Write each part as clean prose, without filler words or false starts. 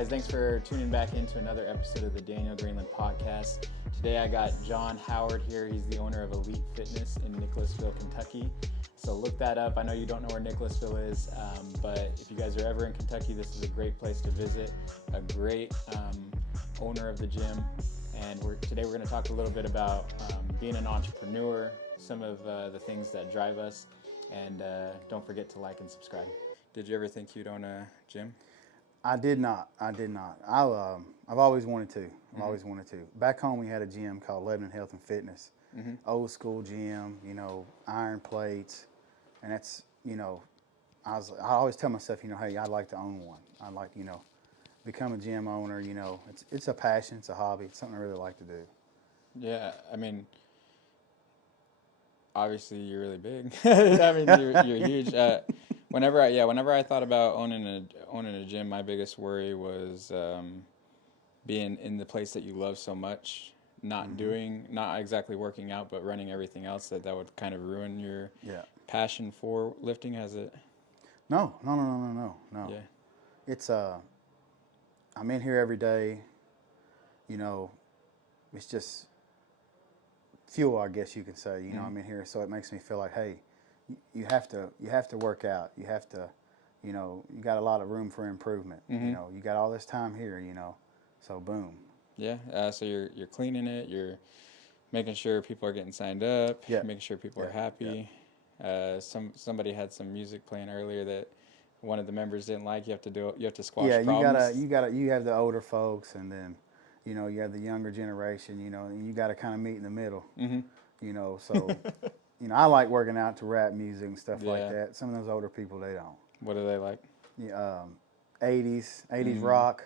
guys, thanks for tuning back into another episode of the Daniel Greenland podcast. Today I got John Howard here. He's the owner of Elite Fitness in Nicholasville, Kentucky. So look that up. I know you don't know where Nicholasville is, but if you guys are ever in Kentucky, this is a great place to visit. A great owner of the gym. And today we're going to talk a little bit about being an entrepreneur, some of the things that drive us, and don't forget to like and subscribe. Did you ever think you'd own a gym? I did not. I've always wanted to. Back home, we had a gym called Lebanon Health and Fitness. Old school gym, iron plates, and that's, I always tell myself, hey, I'd like to own one. I'd like, become a gym owner. It's a passion, it's a hobby, it's something I really like to do. Yeah, I mean, obviously you're really big. I mean, you're huge. Whenever I thought about owning a gym, my biggest worry was being in the place that you love so much, not exactly working out, but running everything else. That would kind of ruin your passion for lifting. Has it? No. Yeah. It's I'm in here every day. It's just fuel, I guess you could say. I'm in here, so it makes me feel like, hey, you have to work out. You have to, you got a lot of room for improvement. You got all this time here. So boom. Yeah. So you're cleaning it. You're making sure people are getting signed up. Yeah. Making sure people are happy. Yeah. Somebody had some music playing earlier that one of the members didn't like. You have to squash problems. You have the older folks, and then you have the younger generation. And you got to kind of meet in the middle. So. I like working out to rap music and stuff like that. Some of those older people, they don't. What do they like? 80s rock.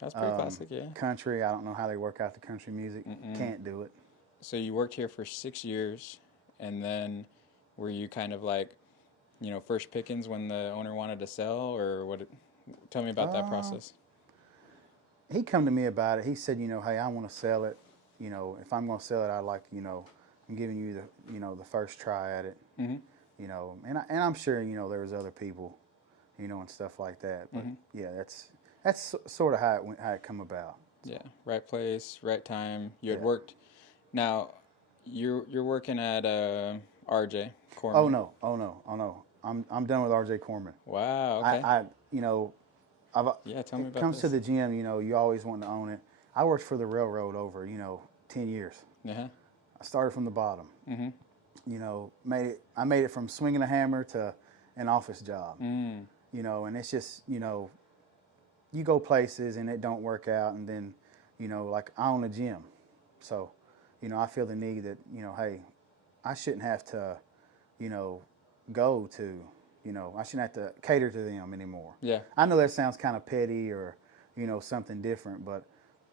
That's pretty classic, yeah. Country, I don't know how they work out the country music. Can't do it. So you worked here for 6 years, and then were you kind of like, first pickings when the owner wanted to sell, or what? Tell me about that process. He come to me about it. He said, hey, I want to sell it. If I'm going to sell it, I'd like, I'm giving you the first try at it. And I'm sure there was other people, and stuff like that. But yeah, that's sort of how it come about. Yeah, right place, right time. You had worked. Now, you're working at RJ Corman. Oh no. I'm done with RJ Corman. Wow. Okay. Tell me about it comes this. to the gym. You always want to own it. I worked for the railroad over 10 years. I started from the bottom. I made it from swinging a hammer to an office job. And it's just, you go places and it don't work out, and then, like I own a gym. So, I feel the need that, hey, I shouldn't have to, go to, I shouldn't have to cater to them anymore. Yeah. I know that sounds kind of petty or, something different, but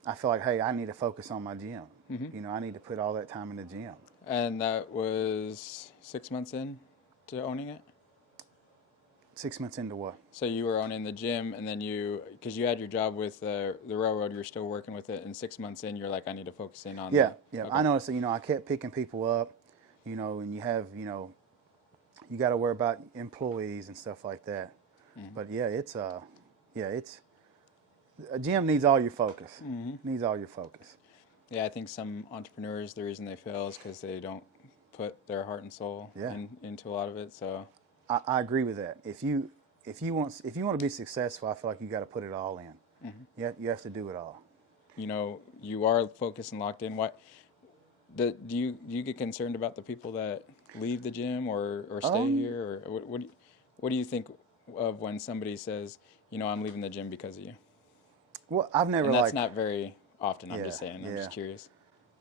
I feel like, hey, I need to focus on my gym. I need to put all that time in the gym. And that was 6 months in to owning it? 6 months into what? So you were owning the gym, and then because you had your job with the railroad, you were still working with it, and 6 months in, you're like, I need to focus in on Yeah. Okay. I noticed that, I kept picking people up, and you have, you got to worry about employees and stuff like that. But yeah, it's a gym needs all your focus. Needs all your focus. Yeah, I think some entrepreneurs, the reason they fail is because they don't put their heart and soul into a lot of it. So I agree with that. If you want to be successful, I feel like you got to put it all in. You have to do it all. You are focused and locked in. Do you get concerned about the people that leave the gym or stay here, or what do you think of when somebody says, I'm leaving the gym because of you? Well, I've never. And that's not very often. I'm just saying. I'm just curious.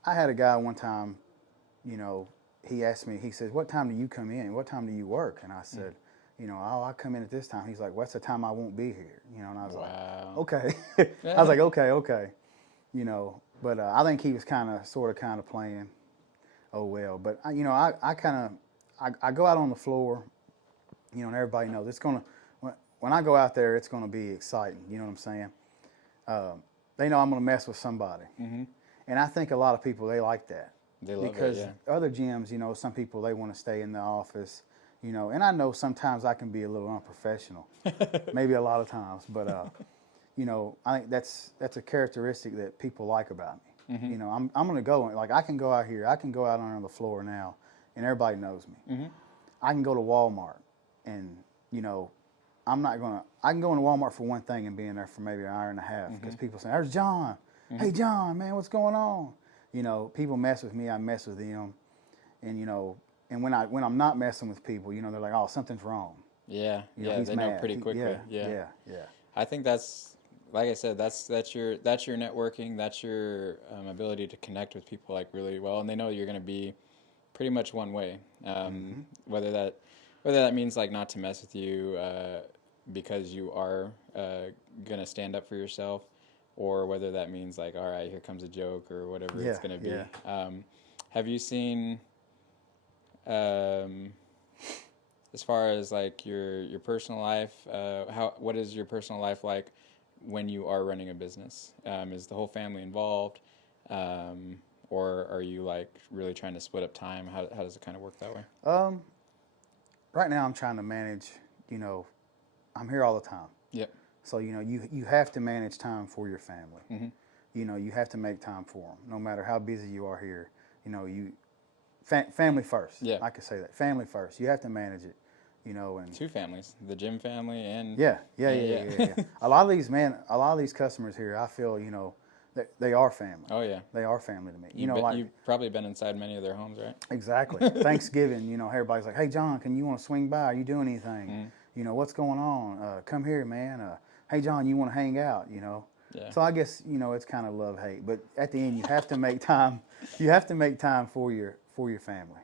I had a guy one time. He asked me. He says, "What time do you come in? What time do you work?" And I said, I come in at this time. He's like, "What's the time I won't be here?" And I was like, "Okay." I was like, "Okay." But I think he was kind of playing. Oh well. But I go out on the floor. And everybody knows it's gonna. When I go out there, it's gonna be exciting. You know what I'm saying? They know I'm going to mess with somebody. And I think a lot of people, they like that. They love because it, other gyms, some people, they want to stay in the office, and I know sometimes I can be a little unprofessional, maybe a lot of times, but, I think that's a characteristic that people like about me. I'm going to go, like, I can go out here, I can go out on the floor now, and everybody knows me. I can go to Walmart, and, I can go into Walmart for one thing and be in there for maybe an hour and a half, because people say, there's John. Hey, John, man, what's going on? People mess with me, I mess with them. And when I'm not messing with people, they're like, oh, something's wrong. Yeah, he's they mad. know pretty quickly. Yeah. I think that's, like I said, that's your networking, that's your ability to connect with people like really well, and they know you're going to be pretty much one way. Whether that means like not to mess with you because you are going to stand up for yourself, or whether that means like, all right, here comes a joke or whatever it's going to be. Have you seen, as far as like your personal life, what is your personal life like when you are running a business? Is the whole family involved, or are you like really trying to split up time? How does it kind of work that way? Right now I'm trying to manage. I'm here all the time. Yep. So you have to manage time for your family. You have to make time for them, no matter how busy you are here. Family first. Yeah, I could say that. Family first. You have to manage it. And 2 families, the gym family and yeah. A lot of these customers here, I feel, they are family. Oh yeah, they are family to me. You've probably been inside many of their homes, right? Exactly. Thanksgiving, everybody's like, hey John, can you want to swing by? Are you doing anything? What's going on? Come here, man. Hey John, you want to hang out? Yeah. So I guess it's kind of love hate, but at the end you have to make time. You have to make time for your family.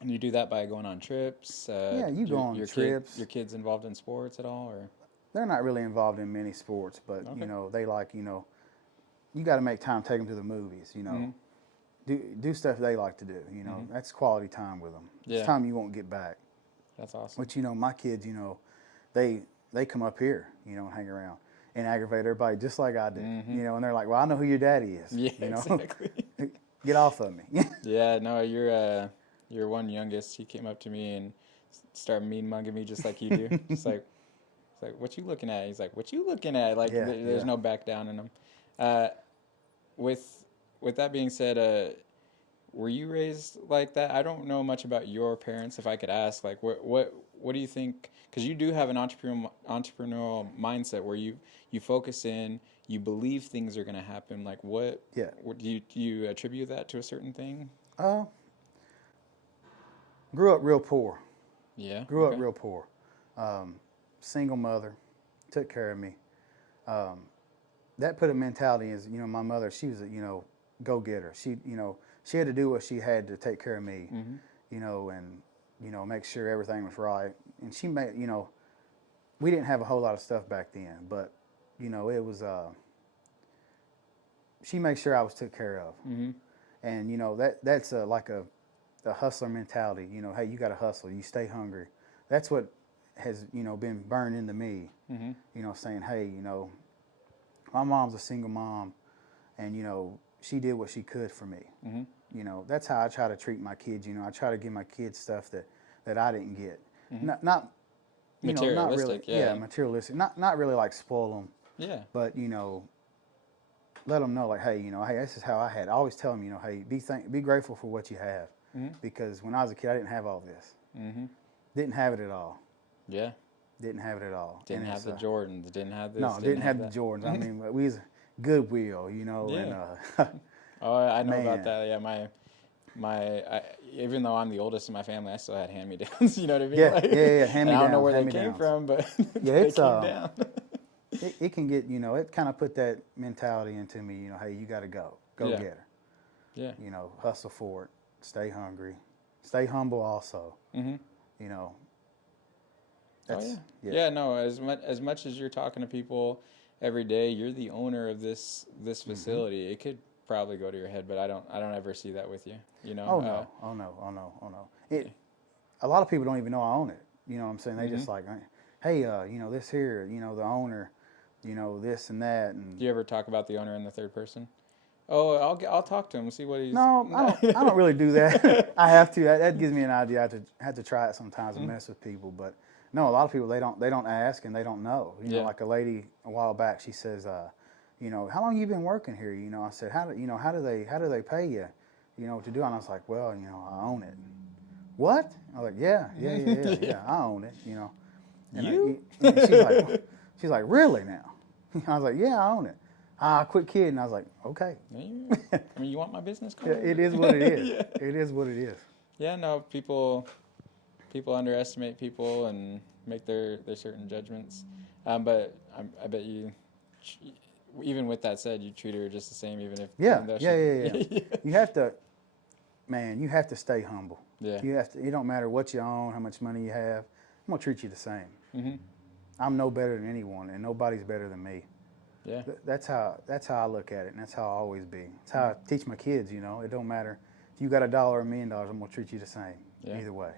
And you do that by going on trips? You go on trips. Your kids involved in sports at all? Or they're not really involved in many sports, but, okay. They like, you got to make time, take them to the movies, do stuff they like to do, That's quality time with them. Yeah. It's time you won't get back. That's awesome. But, my kids, they come up here, and hang around and aggravate everybody just like I do, and they're like, well, I know who your daddy is. Yeah, exactly. Get off of me. Yeah, no, your one youngest, he came up to me and started mean mugging me just like you do. It's like, what you looking at? He's like, what you looking at? Like, there's no back down in him. With that being said, were you raised like that? I don't know much about your parents. If I could ask, like, what do you think? Because you do have an entrepreneurial mindset where you focus in, you believe things are going to happen. Like, what do you attribute that to a certain thing? Grew up real poor. Yeah. Grew up real poor. Single mother, took care of me. That put a mentality as, my mother, she was a, go-getter. She, she had to do what she had to take care of me, and, make sure everything was right. And she made, we didn't have a whole lot of stuff back then, but, it was, she made sure I was took care of. And, that's like a hustler mentality. Hey, you got to hustle. You stay hungry. That's what has, been burned into me, saying, hey, my mom's a single mom, and, she did what she could for me. That's how I try to treat my kids. I try to give my kids stuff that I didn't get. Not materialistic, not really, materialistic. Not really like spoil them. Yeah. But, let them know, like, hey, hey, this is how I had. I always tell them, hey, be grateful for what you have. Because when I was a kid, I didn't have all this. Didn't have it at all. Yeah. Didn't have it at all. Didn't have the Jordans. Didn't have this. No, didn't have the Jordans. I mean, we was Goodwill, Yeah. And, oh, I know about that. Yeah, even though I'm the oldest in my family, I still had hand-me-downs. You know what I mean? Yeah, hand-me-downs. I don't know where they came from, but they came down. It can get, it kind of put that mentality into me. Hey, you got to go get her. Yeah. Hustle for it. Stay hungry. Stay humble also. That's, no, as much as you're talking to people every day, you're the owner of this facility. It could probably go to your head, but I don't ever see that with you. Oh no. A lot of people don't even know I own it. You know what I'm saying? They just like, hey, this here, the owner, this and that. And do you ever talk about the owner in the third person? Oh, I'll talk to him, see what he's... No, I don't really do that. I have to. That gives me an idea. I have to try it sometimes and mess with people. But No, a lot of people they don't ask and they don't know. You Yeah. know, like a lady a while back, she says, you know, how long you been working here? You know, I said, how do they pay you? You know, to do it? And I was like, well, you know, I own it. What? I was like, yeah, I own it. You know. And and she's like, really now? I was like, yeah, I own it. I quit kidding. I was like, okay. I mean, you want my business card? Yeah, it is what it is. Yeah. It is what it is. Yeah, no, people underestimate people and make their certain judgments. But I bet you, even with that said, you treat her just the same, even if Yeah. Yeah. You have to, man. You have to stay humble. Yeah. You have to. It don't matter what you own, how much money you have. I'm gonna treat you the same. Mm-hmm. I'm no better than anyone, and nobody's better than me. Yeah. That's how I look at it, and that's how I'll always be. That's how I teach my kids. You know, it don't matter if you got $1 or $1 million. I'm gonna treat you the same. Either way.